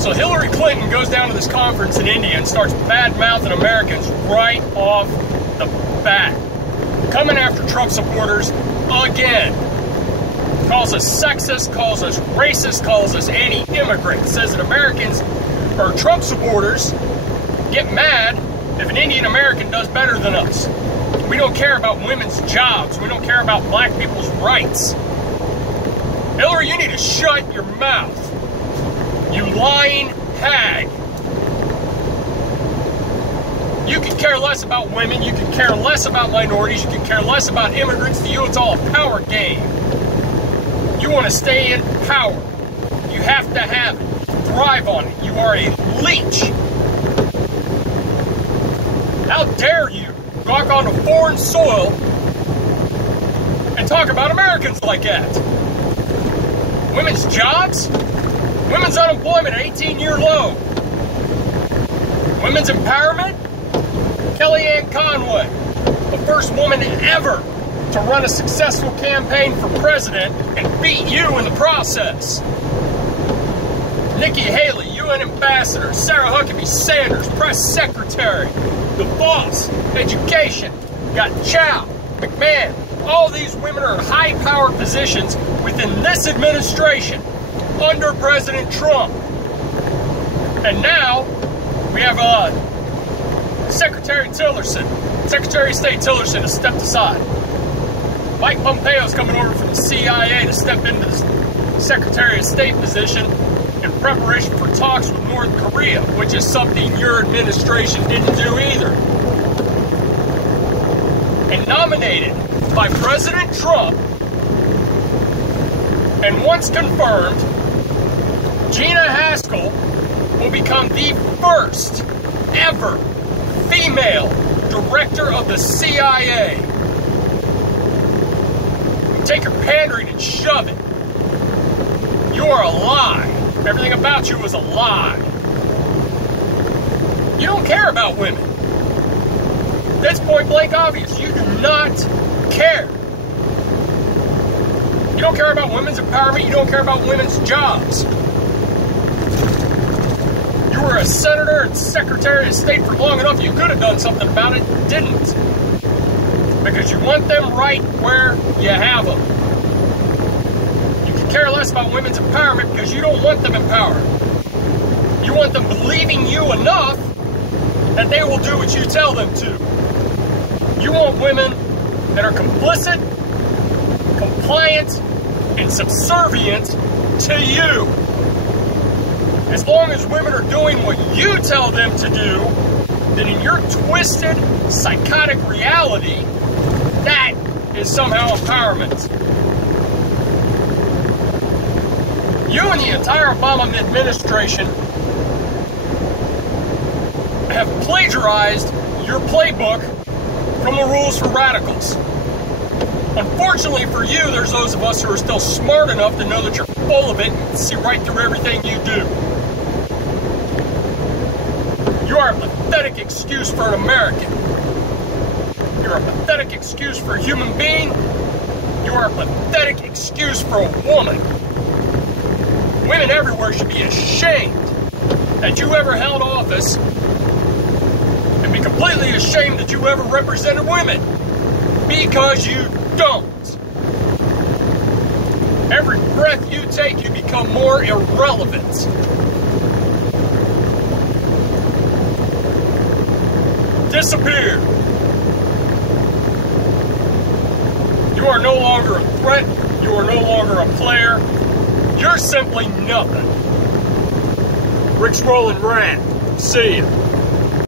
So Hillary Clinton goes down to this conference in India and starts bad-mouthing Americans right off the bat. Coming after Trump supporters again. Calls us sexist, calls us racist, calls us anti-immigrant. Says that Americans, or Trump supporters, get mad if an Indian American does better than us. We don't care about women's jobs. We don't care about black people's rights. Hillary, you need to shut your mouth. You lying hag. You could care less about women. You could care less about minorities. You could care less about immigrants. To you, it's all a power game. You want to stay in power. You have to have it. Thrive on it. You are a leech. How dare you walk onto foreign soil and talk about Americans like that? Women's jobs? Women's unemployment at 18-year low. Women's empowerment? Kellyanne Conway, the first woman ever to run a successful campaign for president and beat you in the process. Nikki Haley, UN ambassador. Sarah Huckabee Sanders, press secretary. The boss, education. Got Chow, McMahon. All these women are in high-power positions within this administration under President Trump. And now we have Secretary of State Tillerson has stepped aside. Mike Pompeo's coming over from the CIA to step into the Secretary of State position in preparation for talks with North Korea, which is something your administration didn't do either. And nominated by President Trump, and once confirmed, Gina Haspel will become the first ever female director of the CIA. Take your pandering and shove it. You are a lie. Everything about you is a lie. You don't care about women. That's point blank obvious. You do not care. You don't care about women's empowerment. You don't care about women's jobs. You were a senator and secretary of state for long enough. You could have done something about it. Didn't. Because you want them right where you have them. You can care less about women's empowerment because you don't want them empowered. You want them believing you enough that they will do what you tell them to. You want women that are complicit, compliant, and subservient to you. As long as women are doing what you tell them to do, then in your twisted, psychotic reality, that is somehow empowerment. You and the entire Obama administration have plagiarized your playbook from the rules for radicals. Unfortunately for you, there's those of us who are still smart enough to know that you're full of it and see right through everything you do. You are a pathetic excuse for an American. You're a pathetic excuse for a human being. You are a pathetic excuse for a woman. Women everywhere should be ashamed that you ever held office and be completely ashamed that you ever represented women. Because you don't. Every breath you take, you become more irrelevant. Disappear. You are no longer a threat. You are no longer a player. You're simply nothing. Rick's rolling Rant. See ya.